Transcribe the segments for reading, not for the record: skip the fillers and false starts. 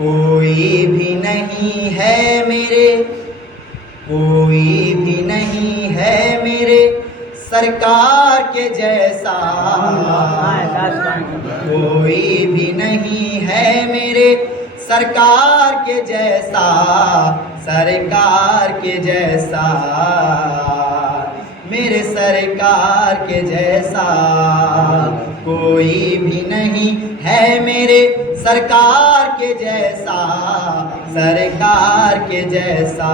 کوئی بھی نہیں ہے میرے، کوئی بھی نہیں ہے میرے سرکار کے جیسا، کوئی بھی نہیں ہے میرے سرکار کے جیسا، سرکار کے جیسا، میرے سرکار کے جیسا کوئی بھی نہیں ہے میرے سرکار کے جیسا، سرکار کے جیسا،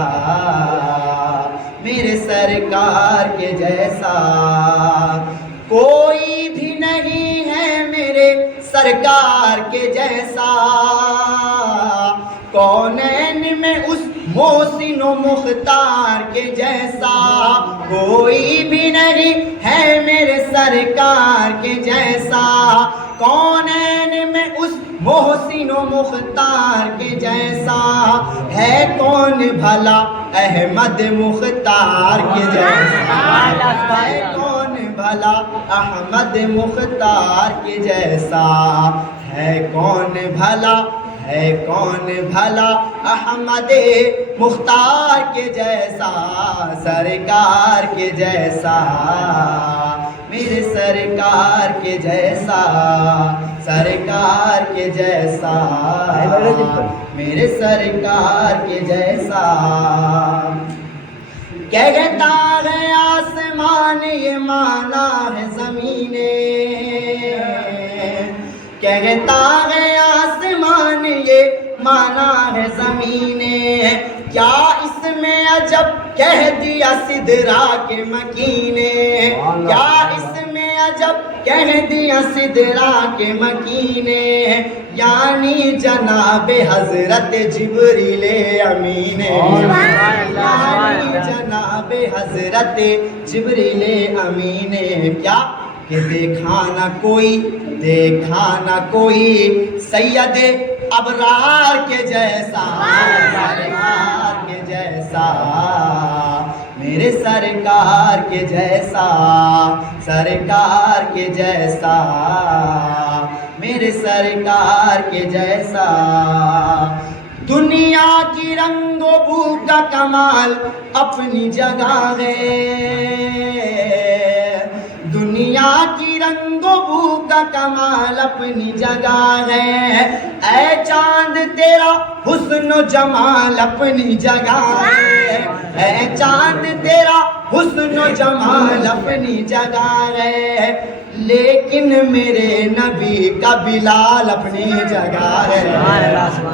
میرے سرکار کے جیسا کوئی بھی نہیں ہے میرے سرکار کے جیسا، کونین میں اس محسن و مختار کے جیسا کوئی بھی نہیں ہے میرے سرکار کے جیسا، کونین میں اس محسن و مختار کے جیسا ہے کون بھلا احمد مختار کے جیسا، ہے کون بھلا احمد مختار کے جیسا، ہے کون بھلا، ہے کون بھلا احمد مختار کے جیسا، سرکار کے جیسا، میرے سرکار کے جیسا، سرکار کے جیسا، میرے سرکار کے جیسا، کہتا ہے آسمان یہ مانا ہے زمین، کہتا ہے آسمان یہ مانا ہے زمین، کیا اس میں عجب کہہ دیا سدرا کے مکین، کیا اس میں عجب کہہ دیا سدرا کے مکین، یعنی جناب حضرت جبریل امین، یعنی جناب حضرت جبریل امین، کیا کہ دیکھا نہ کوئی، دیکھا نہ کوئی سید ابرار کے جیسا، سرکار کے جیسا، میرے سرکار کے جیسا، سرکار کے جیسا، میرے سرکار کے جیسا، دنیا کی رنگ و بو کا کمال اپنی جگہ ہے، دنیا کی رنگ و بو کا کمال اپنی جگہ ہے، اے چاند تیرا حسن و جمال اپنی جگہ ہے، اے چاند تیرا حسن و جمال اپنی جگہ ہے، لیکن میرے نبی کا بلال اپنی جگہ ہے،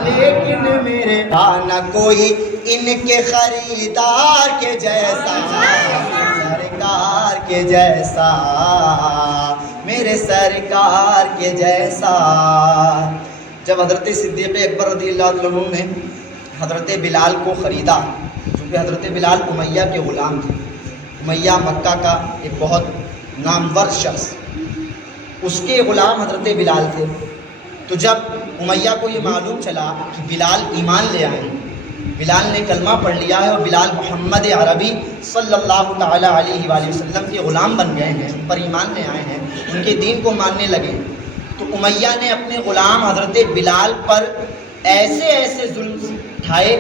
لیکن میرے نہ کوئی ان کے خریدار کے جیسا، سرکار کے جیسا، میرے سرکار کے جیسا۔ جب حضرت صدیق اکبر رضی اللہ عنہ نے حضرت بلال کو خریدا، چونکہ حضرت بلال امیہ کے غلام تھے، امیہ مکہ کا ایک بہت نامور شخص، اس کے غلام حضرت بلال تھے، تو جب امیہ کو یہ معلوم چلا کہ بلال ایمان لے آئے ہیں، بلال نے کلمہ پڑھ لیا ہے اور بلال محمد عربی صلی اللہ تعالی علیہ وآلہ وسلم کے غلام بن گئے ہیں، ان پر ایمان لے آئے ہیں، ان کے دین کو ماننے لگے، تو امیہ نے اپنے غلام حضرت بلال پر ایسے ایسے ظلم اٹھائے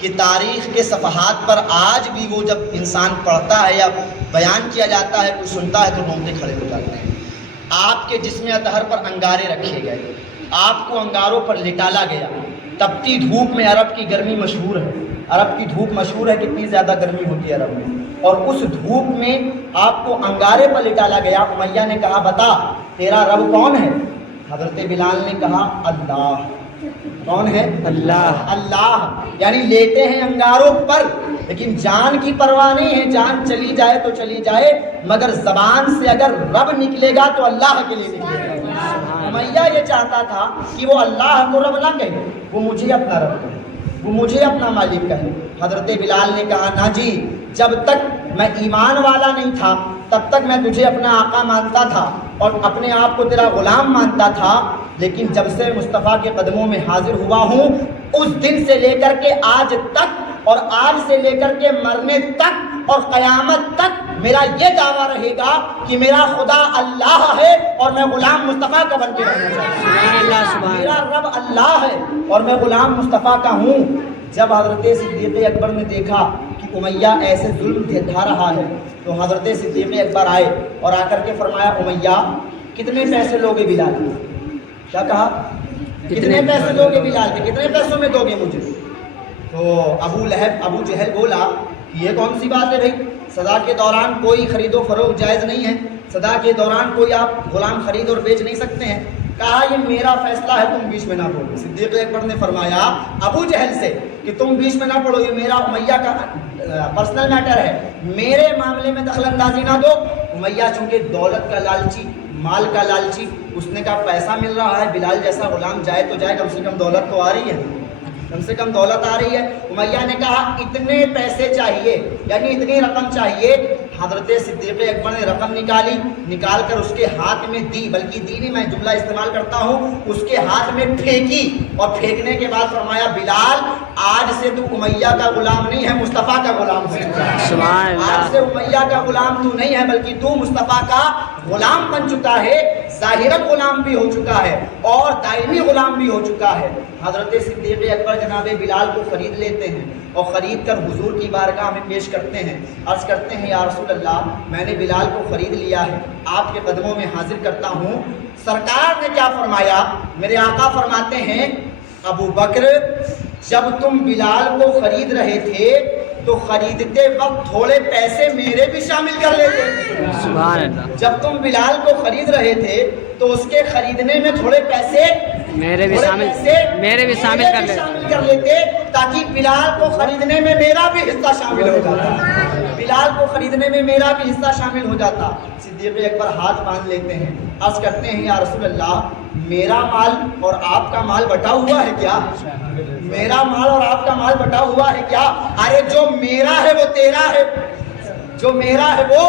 کہ تاریخ کے صفحات پر آج بھی وہ جب انسان پڑھتا ہے یا بیان کیا جاتا ہے، کوئی سنتا ہے تو رونگٹے کھڑے ہو جاتے ہیں۔ آپ کے جسم اطہر پر انگارے رکھے گئے، آپ کو انگاروں پر لٹالا گیا، تپتی دھوپ میں، عرب کی گرمی مشہور ہے، عرب کی دھوپ مشہور ہے، کتنی زیادہ گرمی ہوتی ہے عرب میں، اور اس دھوپ میں آپ کو انگارے پر لٹالا گیا۔ امیہ نے کہا بتا تیرا رب کون ہے؟ حضرت بلال نے کہا اللہ۔ کون ہے؟ اللہ۔ اللہ یعنی لیٹے ہیں انگاروں پر لیکن جان کی پرواہ نہیں ہے، جان چلی جائے تو چلی جائے، مگر زبان سے اگر رب نکلے گا تو اللہ کے لیے نکلے گا۔ امیہ یہ چاہتا تھا کہ وہ اللہ کو رب نہ کہے، وہ مجھے اپنا رب کہے، وہ مجھے اپنا مالک کہے۔ حضرت بلال نے کہا نہ جی، جب تک میں ایمان والا نہیں تھا تب تک میں تجھے اپنا آقا مانتا تھا اور اپنے آپ کو تیرا غلام مانتا تھا، لیکن جب سے مصطفیٰ کے قدموں میں حاضر ہوا ہوں، اس دن سے لے کر کے آج تک اور آج سے لے کر کے مرنے تک اور قیامت تک میرا یہ دعویٰ رہے گا کہ میرا خدا اللہ ہے اور میں غلام مصطفیٰ کا بن کے رہنا چاہتا ہوں، میرا رب اللہ ہے اور میں غلام مصطفیٰ کا ہوں۔ جب حضرت صدیق اکبر نے دیکھا کہ امیہ ایسے ظلم ڈھا رہا ہے تو حضرت صدیق اکبر آئے اور آ کر کے فرمایا امیہ کتنے پیسے لوگے بلال کے؟ کیا کہا؟ کتنے پیسے دو گے بلال کے؟ کتنے پیسوں میں دو گے مجھے؟ تو ابو جہل بولا یہ کون سی بات ہے بھائی، سزا کے دوران کوئی خرید و فروخت جائز نہیں ہے، سزا کے دوران کوئی آپ غلام خرید اور بیچ نہیں سکتے ہیں۔ کہا یہ میرا فیصلہ ہے، تم بیچ میں نہ پڑو۔ صدیق اکبر نے فرمایا ابو جہل سے کہ تم بیچ میں نہ پڑو، یہ میرا امیہ کا پرسنل میٹر ہے، میرے معاملے میں دخل اندازی نہ دو۔ امیہ چونکہ دولت کا لالچی، مال کا لالچی، اس نے کہا پیسہ مل رہا ہے، بلال جیسا غلام جائے تو جائے، کم سے کم دولت تو آ رہی ہے، کم سے کم دولت آ رہی ہے۔ امیہ نے کہا اتنے پیسے چاہیے، یعنی اتنی رقم چاہیے۔ حضرت صدیق اکبر نے رقم نکال کر اس کے ہاتھ میں دی، بلکہ دی نہیں، میں جملہ استعمال کرتا ہوں، اس کے ہاتھ میں پھینکی، اور پھینکنے کے بعد فرمایا بلال آج سے تو امیہ کا غلام نہیں ہے، مصطفیٰ کا غلام ہو چکا ہے۔ آج سے امیہ کا غلام تو نہیں ہے بلکہ تو مصطفیٰ کا غلام بن چکا ہے، ظاہراً غلام بھی ہو چکا ہے اور دائمی غلام بھی ہو چکا ہے۔ حضرت صدیق اکبر جناب بلال کو خرید لیتے ہیں اور خرید کر حضور کی بارگاہ میں پیش کرتے ہیں، عرض کرتے ہیں یا رسول اللہ میں نے بلال کو خرید لیا ہے، آپ کے قدموں میں حاضر کرتا ہوں۔ سرکار نے کیا فرمایا؟ میرے آقا فرماتے ہیں ابو بکر جب تم بلال کو خرید رہے تھے تو خریدتے وقت تھوڑے پیسے میرے بھی شامل کر لیتے۔ سبحان اللہ۔ جب تم بلال کو خرید رہے تھے تو اس کے خریدنے میں تھوڑے پیسے میرے بھی شامل کر لیتے تاکہ بلال کو خریدنے میں میرا بھی حصہ شامل ہو جاتا، بلال کو خریدنے میں میرا بھی حصہ شامل ہو جاتا۔ صدیق اکبر ہاتھ باندھ لیتے ہیں، عرض کرتے ہیں یا رسول اللہ میرا مال اور آپ کا مال بٹا ہوا ہے کیا؟ میرا مال اور آپ کا مال بٹا ہوا ہے کیا؟ ارے جو میرا ہے وہ تیرا ہے، جو میرا ہے وہ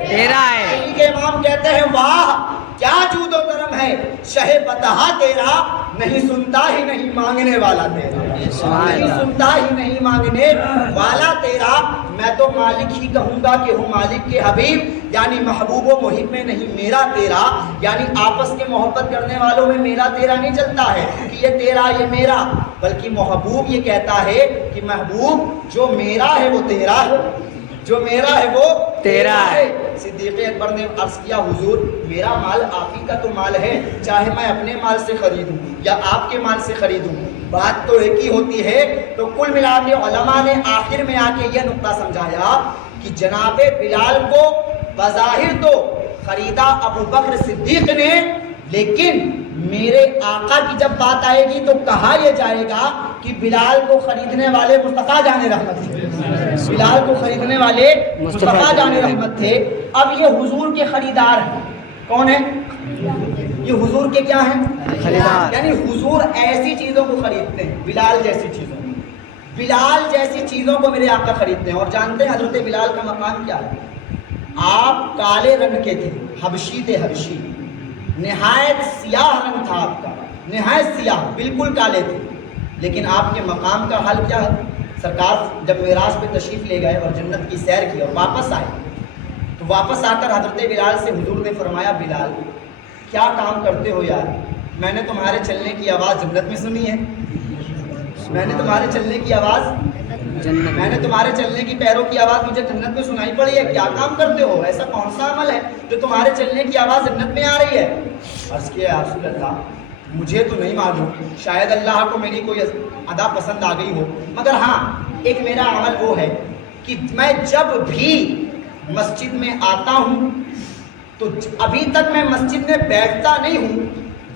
تیرا ہے۔ علی کے امام کہتے ہیں واہ کیا جود و کرم ہے، شہ بتہا تیرا، نہیں سنتا ہی نہیں مانگنے والا تیرا، نہیں سنتا ہی نہیں مانگنے والا تیرا۔ میں تو مالک ہی کہوں گا کہ ہوں مالک کے حبیب، یعنی محبوب و محب میں نہیں میرا تیرا، یعنی آپس کے محبت کرنے والوں میں میرا تیرا نہیں چلتا ہے کہ یہ تیرا یہ میرا، بلکہ محبوب یہ کہتا ہے کہ محبوب جو میرا ہے وہ تیرا ہے، جو میرا ہے وہ تیرا ہے۔ صدیق اکبر نے عرض کیا حضور میرا مال آپ ہی کا تو مال ہے، چاہے میں اپنے مال سے خریدوں یا آپ کے مال سے خریدوں، بات تو ایک ہی ہوتی ہے۔ تو کل ملا کے علماء نے آخر میں آ کے یہ نقطہ سمجھایا کہ جناب بلال کو بظاہر تو خریدا ابو بکر صدیق نے، لیکن میرے آقا کی جب بات آئے گی تو کہا یہ جائے گا کہ بلال کو خریدنے والے مصطفیٰ جان رحمت تھے، بلال کو خریدنے والے مصطفیٰ جان رحمت تھے۔ اب یہ حضور کے خریدار ہیں، کون ہیں یہ؟ حضور کے کیا ہیں؟ خریدار، یعنی حضور ایسی چیزوں کو خریدتے ہیں، بلال جیسی چیزوں کو میرے آقا خریدتے ہیں۔ اور جانتے ہیں حضرت بلال کا مقام کیا ہے؟ آپ کالے رنگ کے تھے، حبشی تھے، حبشی، نہایت سیاہ رنگ تھا آپ کا، نہایت سیاہ، بالکل کالے تھے، لیکن آپ کے مقام کا حال کیا ہے؟ سرکار جب معراج پہ تشریف لے گئے اور جنت کی سیر کی اور واپس آئے تو واپس آ کر حضرت بلال سے حضور نے فرمایا بلال کیا کام کرتے ہو یار، میں نے تمہارے چلنے کی آواز جنت میں سنی ہے، میں نے تمہارے چلنے کی آواز میں نے تمہارے چلنے کی پیروں کی آواز مجھے جنت میں سنائی پڑی ہے، کیا کام کرتے ہو، ایسا کون سا عمل ہے جو تمہارے چلنے کی آواز جنت میں آ رہی ہے؟ عرض کیا یا رسول اللہ مجھے تو نہیں معلوم، شاید اللہ کو میری کوئی ادا پسند آ گئی ہو، مگر ہاں ایک میرا عمل وہ ہے کہ میں جب بھی مسجد میں آتا ہوں تو ابھی تک میں مسجد میں بیٹھتا نہیں ہوں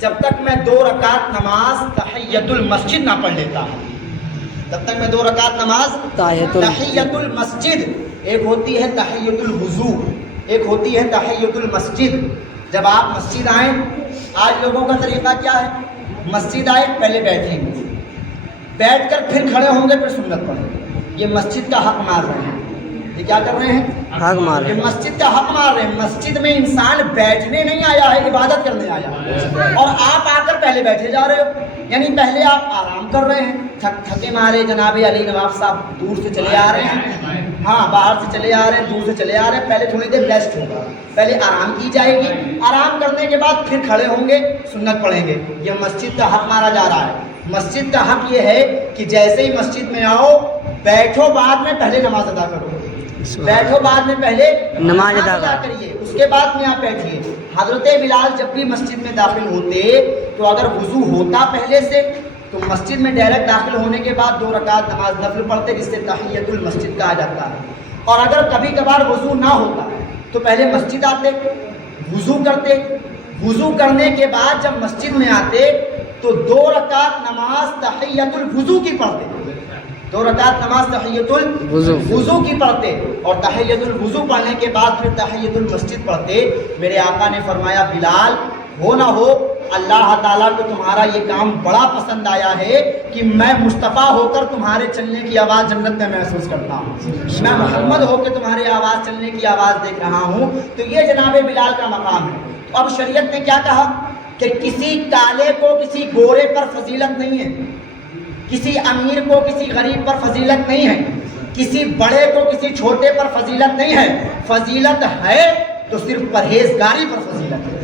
جب تک میں 2 رکعت نماز تحیۃ المسجد نہ پڑھ لیتا ہوں، جب تک میں 2 رکعت نماز تحیۃ المسجد، ایک ہوتی ہے تحیۃ الوضو، ایک ہوتی ہے تحیۃ المسجد۔ جب آپ مسجد آئیں، آج لوگوں کا طریقہ کیا ہے، مسجد آئے پہلے بیٹھیں گے، بیٹھ کر پھر کھڑے ہوں گے، پھر سنت پڑھیں گے، یہ مسجد کا حق مار رہے ہیں، یہ کیا کر رہے ہیں، حق مار رہے ہیں، مسجد کا حق مار رہے ہیں۔ مسجد میں انسان بیٹھنے نہیں آیا ہے، عبادت کرنے آیا ہے، اور آپ آ کر پہلے بیٹھے جا رہے ہو، یعنی پہلے آپ آرام کر رہے ہیں، تھکے مارے جناب علی نواب صاحب دور سے چلے آ رہے ہیں، ہاں باہر سے چلے آ رہے ہیں، دور سے چلے آ رہے ہیں، پہلے تھوڑی دیر ریسٹ ہوگا، پہلے آرام کی جائے گی، آرام کرنے کے بعد پھر کھڑے ہوں گے، سنت پڑھیں گے۔ یہ مسجد کا حق مارا جا رہا ہے۔ مسجد کا حق یہ ہے کہ جیسے ہی مسجد میں آؤ بیٹھو، بعد میں پہلے نماز ادا کرو، بیٹھو بعد میں پہلے نماز ادا کریے، اس کے بعد میں آپ بیٹھیے۔ حضرت بلال جب بھی مسجد میں داخل ہوتے تو اگر وضو ہوتا پہلے سے تو مسجد میں ڈائریکٹ داخل ہونے کے بعد 2 رکعت نماز نفل پڑھتے، جس سے تحیۃ المسجد کہا جاتا ہے۔ اور اگر کبھی کبھار وضو نہ ہوتا تو پہلے مسجد آتے، وضو کرتے، وضو کرنے کے بعد جب مسجد میں آتے تو 2 رکعت نماز تحیۃ الوضو کی پڑھتے، 2 رکعت نماز تحیۃ الوضو کی پڑھتے، اور تحیۃ الوضو پڑھنے کے بعد پھر تحیۃ المسجد پڑھتے۔ میرے آقا نے فرمایا بلال ہو نہ ہو اللہ تعالیٰ کو تمہارا یہ کام بڑا پسند آیا ہے کہ میں مصطفیٰ ہو کر تمہارے چلنے کی آواز جنت میں محسوس کرتا ہوں، میں محمد ہو کے تمہاری آواز چلنے کی آواز دیکھ رہا ہوں۔ تو یہ جناب بلال کا مقام ہے۔ تو اب شریعت نے کیا کہا کہ کسی کالے کو کسی گورے پر فضیلت نہیں ہے، کسی امیر کو کسی غریب پر فضیلت نہیں ہے، کسی بڑے کو کسی چھوٹے پر فضیلت نہیں ہے، فضیلت ہے تو صرف پرہیزگاری پر فضیلت ہے۔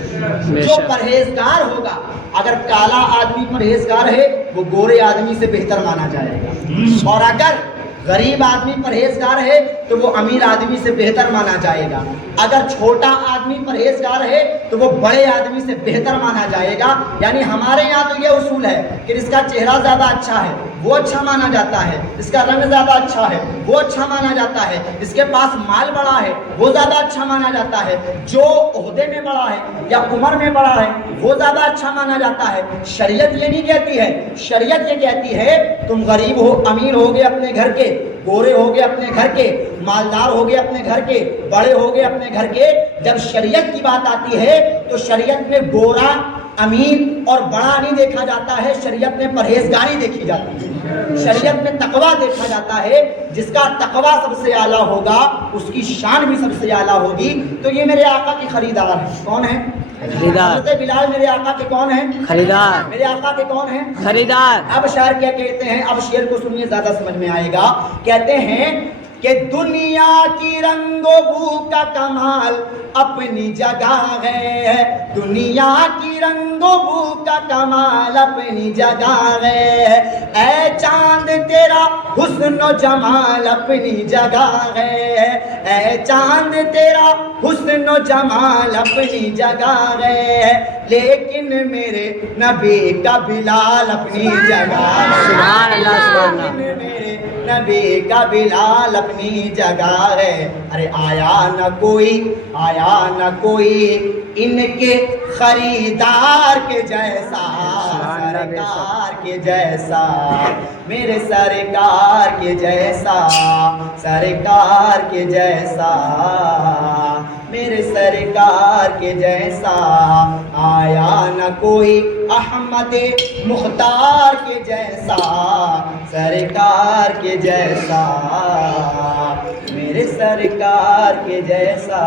جو پرہیزگار ہوگا، اگر کالا آدمی پرہیزگار ہے وہ گورے آدمی سے بہتر مانا جائے گا، اور اگر غریب آدمی پرہیزگار ہے تو وہ امیر آدمی سے بہتر مانا جائے گا، اگر چھوٹا آدمی پرہیزگار ہے تو وہ بڑے آدمی سے بہتر مانا جائے گا۔ یعنی ہمارے یہاں تو یہ اصول ہے کہ جس کا چہرہ زیادہ اچھا ہے وہ اچھا مانا جاتا ہے، اس کا رنگ زیادہ اچھا ہے وہ اچھا مانا جاتا ہے، اس کے پاس مال بڑا ہے وہ زیادہ اچھا مانا جاتا ہے، جو عہدے میں بڑا ہے یا عمر میں بڑا ہے وہ زیادہ اچھا مانا جاتا ہے۔ شریعت یہ نہیں کہتی ہے، شریعت یہ کہتی ہے تم غریب ہو، امیر ہو گئے اپنے گھر کے، گورے ہو گئے اپنے گھر کے، مالدار ہو گئے اپنے گھر کے، بڑے ہو گئے اپنے گھر کے، جب شریعت کی بات آتی ہے تو شریعت میں گورا، امیر اور بڑا نہیں دیکھا جاتا ہے، شریعت میں پرہیزگاری دیکھی جاتی ہے، شریعت میں تقویٰ دیکھا جاتا ہے۔ جس کا تقویٰ سب سے اعلیٰ ہوگا اس کی شان بھی سب سے اعلیٰ ہوگی۔ تو یہ میرے آقا کی خریدار ہے، کون ہے؟ خریدار۔ حضرت بلال میرے آقا کے کون ہیں؟ خریدار۔ میرے آقا کے کون ہیں؟ خریدار۔ اب شاعر کیا کہتے ہیں، اب شعر کو سنیے زیادہ سمجھ میں آئے گا۔ کہتے ہیں کہ دنیا کی رنگ و بو کا کمال اپنی جگہ ہے، دنیا کی رنگ و بو کا کمال اپنی جگہ ہے، اے چاند تیرا حسن و جمال اپنی جگہ ہے، اے چاند تیرا حسن و جمال اپنی جگہ ہے، لیکن میرے نبی کا بلال اپنی جگہ ہے، سبحان اللہ سبحان اللہ، میرے نبی کا بلال اپنی جگہ ہے۔ ارے آیا نہ کوئی ان کے خریدار کے جیسا، سرکار کے جیسا، میرے سرکار کے جیسا، سرکار کے جیسا، میرے سرکار کے جیسا، آیا نہ کوئی احمد مختار کے جیسا، سرکار کے جیسا، میرے سرکار کے جیسا۔